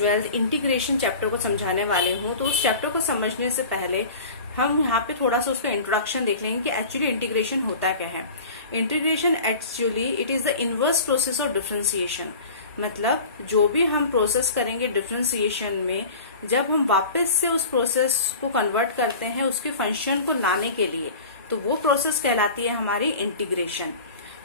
12 integration chapter को समझाने वाले हूँ। तो उस चैप्टर को समझने से पहले हम यहाँ पे थोड़ा सा उसका इंट्रोडक्शन देख लेंगे कि एक्चुअली इंटीग्रेशन होता क्या है। Integration actually it is the inverse process of differentiation. मतलब जो भी हम प्रोसेस करेंगे डिफरेंशिएशन में, जब हम वापस से उस प्रोसेस को कन्वर्ट करते हैं उसके फंक्शन को लाने के लिए, तो वो प्रोसेस कहलाती है हमारी इंटीग्रेशन।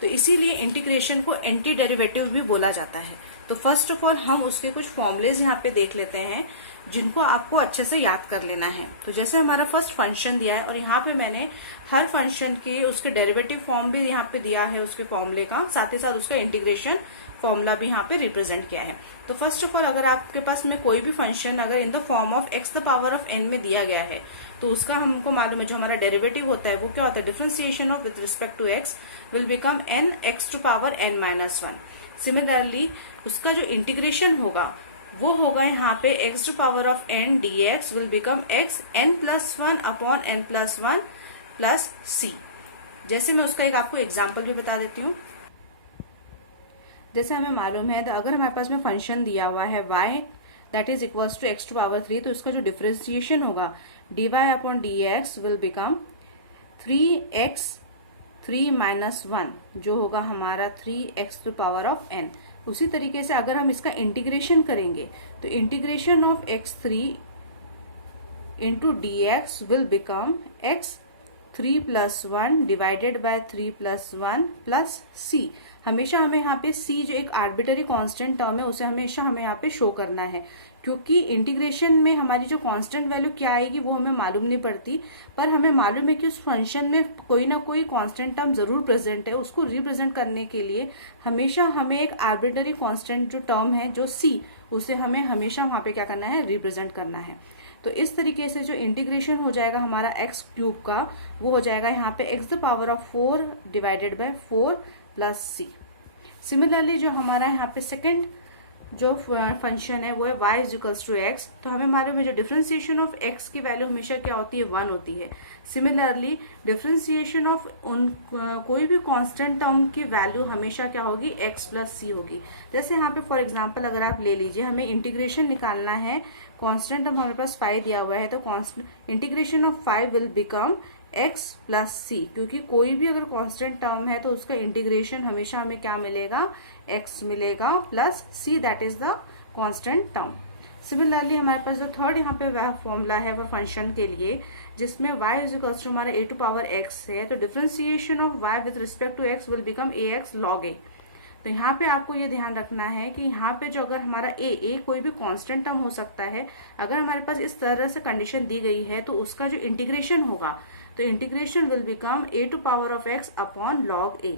तो इसीलिए इंटीग्रेशन को एंटी डेरिवेटिव भी बोला जाता है। तो फर्स्ट ऑफ ऑल हम उसके कुछ फॉर्मुलेज यहाँ पे देख लेते हैं जिनको आपको अच्छे से याद कर लेना है। तो जैसे हमारा फर्स्ट फंक्शन दिया है और यहाँ पे मैंने हर फंक्शन के उसके डेरिवेटिव फॉर्म भी यहाँ पे दिया है उसके फॉर्मूले का, साथ ही साथ उसका इंटीग्रेशन फॉर्मूला भी यहाँ पे रिप्रेजेंट किया है। तो फर्स्ट ऑफ ऑल अगर आपके पास में कोई भी फंक्शन अगर इन the form of x the power of n में दिया गया है, तो उसका हमको मालूम है जो हमारा डेरिवेटिव होता है वो क्या होता है, differentiation of with respect to x will become n x to power n minus 1। Similarly उसका जो इंटीग्रेशन होगा वो होगा यहाँ पे x to power of n dx will become x n plus 1 upon n plus 1 plus c। जैसे मैं उसका एक आपको एग्जाम्पल भी बता देती हूँ। जैसे हमें मालूम है, तो अगर हमारे पास में फंक्शन दिया हुआ है y that is equals to x to power 3, तो इसका जो डिफरेंशिएशन होगा dy upon dx will become 3x 3 minus 1 जो होगा हमारा 3x to power of n। उसी तरीके से अगर हम इसका इंटीग्रेशन करेंगे तो integration of x3 into dx will become x 3 plus 1 divided by 3 plus 1 plus c। हमेशा हमें यहाँ पे c जो एक आर्बिटरी कांस्टेंट टर्म है उसे हमेशा हमें यहाँ पे शो करना है, क्योंकि इंटीग्रेशन में हमारी जो कांस्टेंट वैल्यू क्या आएगी वो हमें मालूम नहीं पड़ती, पर हमें मालूम है कि उस फंक्शन में कोई ना कोई कांस्टेंट टर्म जरूर प्रेजेंट है। उसको रिप्रेजेंट करने के लिए हमेशा हमें एक आर्बिटरी कांस्टेंट जो टर्म है जो c, उसे हमें हमेशा वहां पे क्या करना है, रिप्रेजेंट करना है। तो इस तरीके से जो इंटीग्रेशन हो जाएगा हमारा x क्यूब का, वो हो जाएगा यहाँ पे x the power of 4 divided by 4 plus c। Similarly जो हमारा यहाँ पे सेकंड जो फंक्शन है वो है y is equals to x। तो हमें मालूम है जो डिफरेंशिएशन ऑफ x की वैल्यू हमेशा क्या होती है, 1 होती है। सिमिलरली डिफरेंशिएशन ऑफ कोई भी कांस्टेंट टर्म की वैल्यू हमेशा क्या होगी, x प्लस c होगी। जैसे यहाँ पे फॉर एग्जांपल अगर आप ले लीजिए, हमें इंटीग्रेशन निकालना है, कांस्टेंट टर्म हमारे पास 5 दिया हुआ है, तो integration of 5 will become x plus c, क्योंकि कोई भी अगर कांस्टेंट टर्म है तो उसका इंटीग्रेशन हमेशा हमें क्या मिलेगा, x मिलेगा plus c that is the constant term. Similarly हमारे पास जो थर्ड यहाँ पे वह फॉर्मूला है वो फंक्शन के लिए जिसमें y इज इक्वल्स टू हमारा a टू पावर x है, तो differentiation of y with respect to x will become ax log a। तो यहाँ पे आपको ये ध्यान रखना है कि यहाँ पे जो अगर हमारा a कोई भी कांस्टेंट टर्म हो सकता है, अगर हमारे पास इस तरह से कंडीशन दी गई है तो उसका जो इंटीग्रेशन होगा तो integration will become a to power of x upon log a।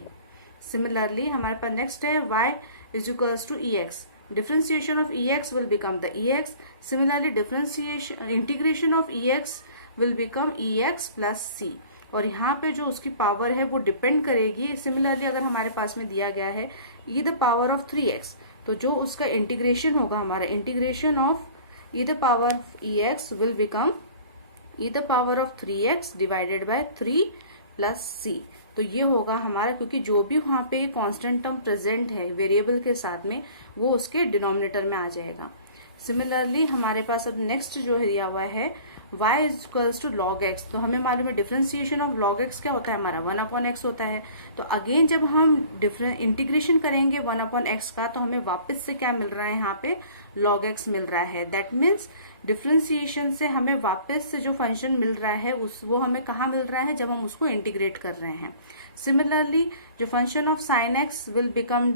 Similarly हमारे पास नेक्स्ट है y is equals to ex, differentiation of ex will become the ex। Similarly differentiation integration of ex will become ex plus c, और यहाँ पे जो उसकी power है वो डिपेंड करेगी। सिमिलरली अगर हमारे पास में दिया गया है e the power of 3x, तो जो उसका इंटीग्रेशन होगा हमारा integration of e the power of ex will become e the power of 3x divided by 3 plus c। तो ये होगा हमारा, क्योंकि जो भी वहाँ पे कांस्टेंट टर्म प्रेजेंट है वेरिएबल के साथ में वो उसके डिनोमिनेटर में आ जाएगा। सिमिलरली हमारे पास अब नेक्स्ट जो दिया हुआ है y is equals to log x, तो हमें मालूम है डिफरेंशिएशन ऑफ लॉग x क्या होता है, हमारा 1 अपॉन x होता है। तो अगेन जब हम इंटीग्रेशन करेंगे 1 अपॉन x का, तो हमें वापस से क्या मिल रहा है, यहाँ पे log x मिल रहा है। दैट मीन्स डिफरेंशिएशन से हमें वापस से जो फंक्शन मिल रहा है वो हमें कहाँ मिल रहा है, जब हम उसको इंटीग्रेट कर रहे हैं। सिमिलरली जो function of sine x will become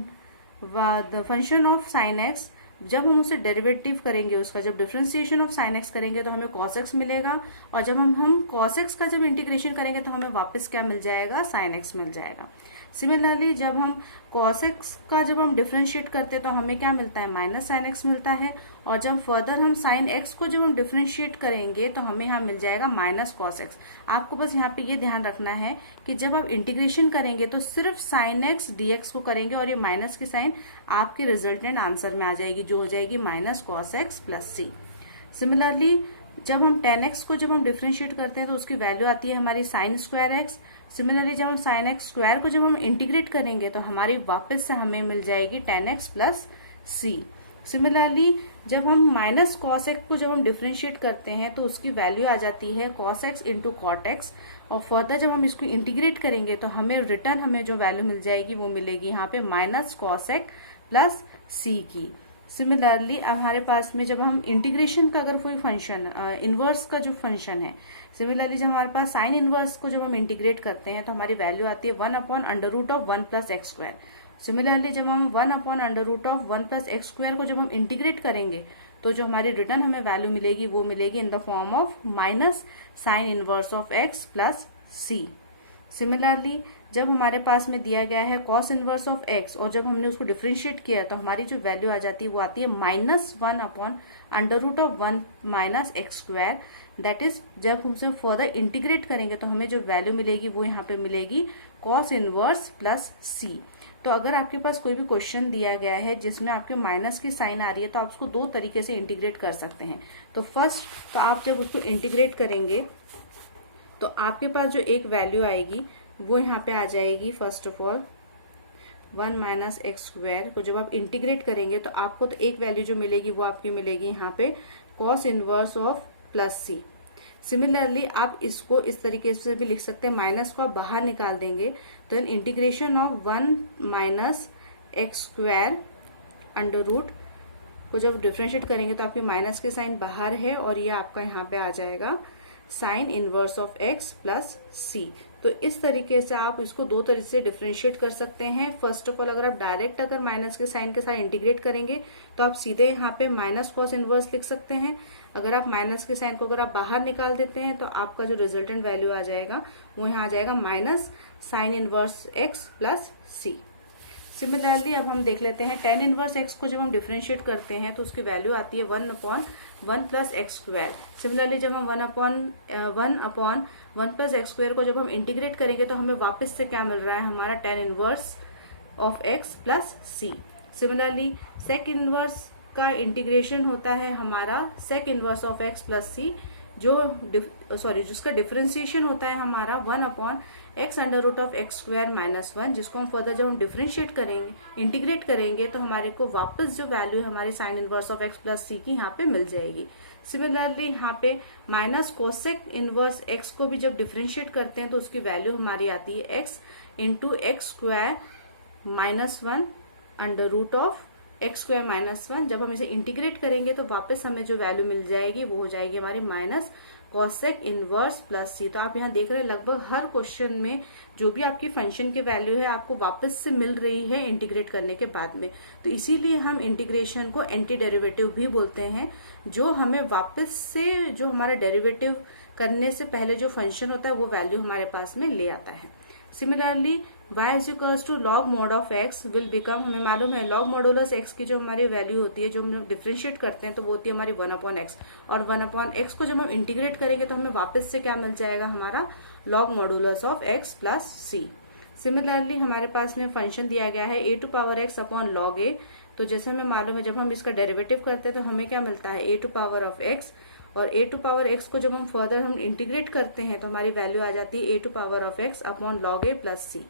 the function of sine x, जब हम उसे डेरिवेटिव करेंगे उसका, जब डिफरेंशिएशन ऑफ साइन x करेंगे तो हमें cos x मिलेगा, और जब हम cos x का जब इंटीग्रेशन करेंगे तो हमें वापस क्या मिल जाएगा, sin x मिल जाएगा। सिमिलरली जब हम cos x का जब हम डिफरेंशिएट करते हैं तो हमें क्या मिलता है, माइनस sin x मिलता है, और जब फर्दर हम sin x को जब हम डिफरेंशिएट करेंगे तो हमें यहाँ मिल जाएगा माइनस cos x। आपको बस यहाँ पे ये ध्यान रखना है कि जब आप इंटीग्रेशन करेंगे तो सिर्फ sin x dx को करेंगे और ये माइनस की साइन आपके रिजल्टेंट आंसर में आ जाएगी, जो हो जाएगी minus cos x plus c। Similarly जब हम tan x को जब हम डिफरेंशिएट करते हैं तो उसकी वैल्यू आती है हमारी sin स्क्वायर x। सिमिलरली जब हम sin x स्क्वायर को जब हम इंटीग्रेट करेंगे तो हमारी वापस से हमें मिल जाएगी tan x plus c। Similarly जब हम माइनस कॉस एक्स को जब हम डिफ्रेंशिएट करते हैं तो उसकी वैल्यू आ जाती है cos x into cot x, और फर्दर जब हम इसको इंटीग्रेट करेंगे तो हमें जो वैल्यू मिल जाएगी वो मिलेगी यहाँ पे minus cos x plus C की। सिमिलरली अब हमारे पास में जब हम इंटीग्रेशन का अगर कोई फंक्शन इनवर्स का जो फंक्शन है, सिमिलरली जब हमारे पास साइन इनवर्स को जब हम इंटीग्रेट करते हैं तो हमारी वैल्यू आती है 1 upon under root of 1 plus x square. Similarly जब हम 1 upon under root of 1 plus x square को जब हम इंटीग्रेट करेंगे तो जो हमारी रिटर्न हमें वैल्यू मिलेगी वो मिलेगी in the form of minus sine inverse of x plus C. Similarly जब हमारे पास में दिया गया है कॉस इनवर्स ऑफ एक्स और जब हमने उसको डिफरेंशिएट किया तो हमारी जो वैल्यू आ जाती है वो आती है minus 1 upon under root of 1 minus x square. That is जब हम उसे फर्दर इंटीग्रेट करेंगे तो हमें जो वैल्यू मिलेगी वो यहाँ पे मिलेगी कॉस इनवर्स प्लस सी। तो अगर आपके पास कोई भी क्वेश्चन दिया गया है जिसमें आपके माइनस की साइन आ रही है तो आप उसको दो तरीके से इंटीग्रेट कर सकते हैं। तो फर्स्ट तो आप जब उसको इंटीग्रेट करेंगे तो आपके पास जो एक वैल्यू आएगी वो यहाँ पे आ जाएगी first of all 1 minus x square को जब आप इंटीग्रेट करेंगे तो आपको तो एक वैल्यू जो मिलेगी वो आपकी मिलेगी यहाँ पे cos inverse of plus C. Similarly आप इसको इस तरीके से भी लिख सकते हैं, माइनस को आप बाहर निकाल देंगे तो इन integration of 1 minus x square under root को जब डिफ्रेंशिएट करेंगे तो आपकी माइनस के साइन बाहर है और ये आपका यहाँ पे आ जाएगा sine inverse of x plus C. तो इस तरीके से आप इसको दो तरीके से डिफ्रेंशिएट कर सकते हैं। फर्स्ट ऑफ ऑल अगर आप डायरेक्ट अगर माइनस के साइन के साथ इंटीग्रेट करेंगे तो आप सीधे यहाँ पे माइनस कॉस इनवर्स लिख सकते हैं। अगर आप माइनस के साइन को अगर आप बाहर निकाल देते हैं तो आपका जो रिजल्टेंट वैल्यू आ जाएगा वो यहाँ आ जाएगा minus sine inverse x plus सी। सिमिलरली अब हम देख लेते हैं टेन इनवर्स एक्स को जब हम डिफरेंशिएट करते हैं तो उसकी वैल्यू आती है 1 upon 1 plus x square. Similarly जब हम 1 अपॉन 1 प्लस एक्स स्क्वायर को जब हम इंटीग्रेट करेंगे तो हमें वापस से क्या मिल रहा है, हमारा tan inverse of x plus C. Similarly sec inverse का इंटीग्रेशन होता है हमारा sec inverse of x plus C, जिसका डिफरेंशिएशन होता है हमारा 1 upon x under root of x square minus 1, जिसको हम फर्दर जब हम डिफरेंशिएट करेंगे इंटीग्रेट करेंगे तो हमारे को वापस जो वैल्यू है हमारी sine inverse of x plus C की यहाँ पे मिल जाएगी। सिमिलरली यहाँ पे माइनस कोसेक इनवर्स एक्स को भी जब डिफरेंशिएट करते हैं तो उसकी वैल्यू हमारी आती है x into x square minus 1 under root of x square minus 1। जब हम इसे इंटीग्रेट करेंगे तो वापस हमें जो वैल्यू मिल जाएगी वो हो जाएगी हमारी minus cosec inverse plus C. तो आप यहाँ देख रहे हैं लगभग हर क्वेश्चन में जो भी आपकी फंक्शन की वैल्यू है आपको वापस से मिल रही है इंटीग्रेट करने के बाद में। तो इसीलिए हम इंटीग्रेशन को एंटी डेरिवेटिव भी बोलते हैं, जो हमें वापस से जो हमारा डेरिवेटिव करने से पहले जो फंक्शन होता है वो वैल्यू हमारे पास में ले आता है। Similarly y is equals to log mod of x will become, हमें मालूम है लॉग मॉडुलस x की जो हमारी वैल्यू होती है जो हम डिफरेंशिएट करते हैं तो वो होती है हमारी 1 अपॉन एक्स, और 1 अपॉन एक्स को जब हम इंटीग्रेट करेंगे तो हमें वापस से क्या मिल जाएगा, हमारा log modulus of x plus C. Similarly हमारे पास में फंक्शन दिया गया है a to power x upon log a। तो जैसे हमें मालूम है जब हम इसका डेरिवेटिव करते हैं तो हमें क्या मिलता है a to power of x, और a टू पावर x को जब हम फर्दर हम इंटीग्रेट करते हैं तो हमारी वैल्यू आ जाती है a to power of x upon log a plus C.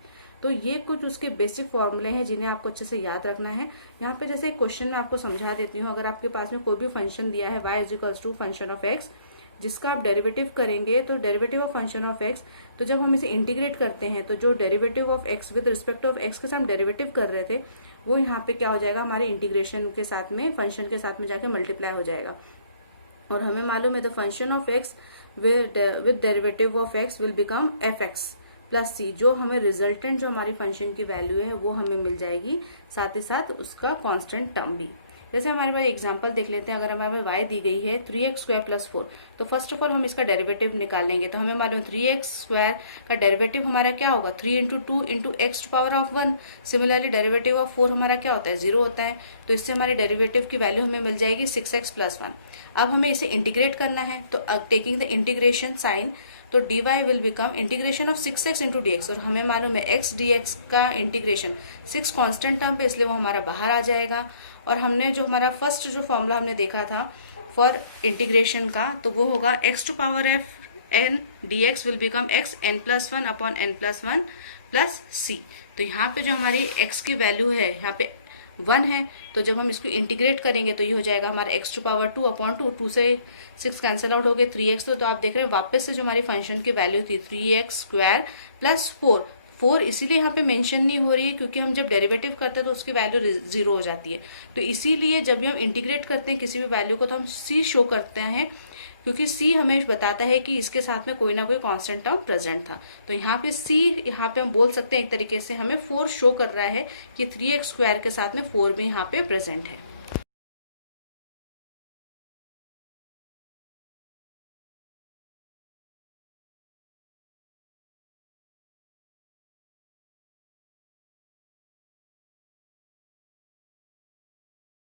तो ये कुछ उसके बेसिक फॉर्मूले हैं जिन्हें आपको अच्छे से याद रखना है। यहाँ पे जैसे क्वेश्चन में आपको समझा देती हूँ, अगर आपके पास में कोई भी फंक्शन दिया है y is equals to function of x जिसका आप डेरिवेटिव करेंगे तो derivative of function of x, तो जब हम इसे इंटीग्रेट करते हैं तो जो derivative of x with respect of x के साथ हम डेरिवेटिव कर रहे थे वो यहाँ पे क्या हो जाएगा, हमारे इंटीग्रेशन के साथ में फंक्शन के साथ में जाके मल्टीप्लाई हो जाएगा। और हमें मालूम है the function of x with derivative of x will become fx plus C. जो हमें रिजल्टेंट जो हमारी फंक्शन की वैल्यू है वो हमें मिल जाएगी, साथ ही साथ उसका कांस्टेंट टर्म भी। जैसे हमारे पास एग्जांपल देख लेते हैं, अगर हमें y दी गई है 3x स्क्वायर प्लस 4, तो फर्स्ट ऑफ ऑल हम इसका डेरिवेटिव निकालेंगे। तो हमें मालूम है 3x स्क्वायर का डेरिवेटिव हमारा क्या होगा, 3 into 2 into x power of 1। Similarly derivative of 4 हमारा क्या होता है, 0 होता है। तो इससे हमारी डेरिवेटिव की वैल्यू हमें मिल जाएगी 6x प्लस 1। अब हमें इसे इंटीग्रेट करना है तो टेकिंग द इंटीग्रेशन साइन तो dy will become integration of 6x into D, और हमें मालूम है x dx का इंटीग्रेशन 6 कांस्टेंट टर्म पे इसलिए वो हमारा बाहर आ जाएगा। और हमने जो हमारा फर्स्ट जो फॉर्मूला हमने देखा था फॉर इंटीग्रेशन का तो वो होगा x to power f n dx will become x n plus 1 upon n plus 1 plus c। तो यहाँ पे जो हमारी x की वैल्यू है यहाँ पे 1 है। तो जब हम इसको इंटीग्रेट करेंगे तो ये हो जाएगा हमारा x टू पावर 2 अपॉन 2 से 6 कैंसिल आउट हो गए 3x। तो आप देख रहे हैं वापस से जो हमारी फंक्शन की वैल्यू थी 3x स्क्वायर प्लस 4 इसीलिए यहाँ पे मेंशन नहीं हो रही है क्योंकि हम जब डेरिवेटिव करते हैं तो उसकी वैल्यू 0 हो जाती है। तो इसीलिए जब भी हम इंटीग्रेट करते हैं किसी भी वैल्यू को तो हम c शो करते हैं, क्योंकि c हमें बताता है कि इसके साथ में कोई ना कोई कांस्टेंट टर्म प्रेजेंट था। तो यहाँ पे c, यहाँ पे हम बोल सकते हैं एक तरीके से हमें 4 शो कर रहा है कि 3x स्क्वायर के साथ में 4 भी यहाँ पे प्रेजेंट है।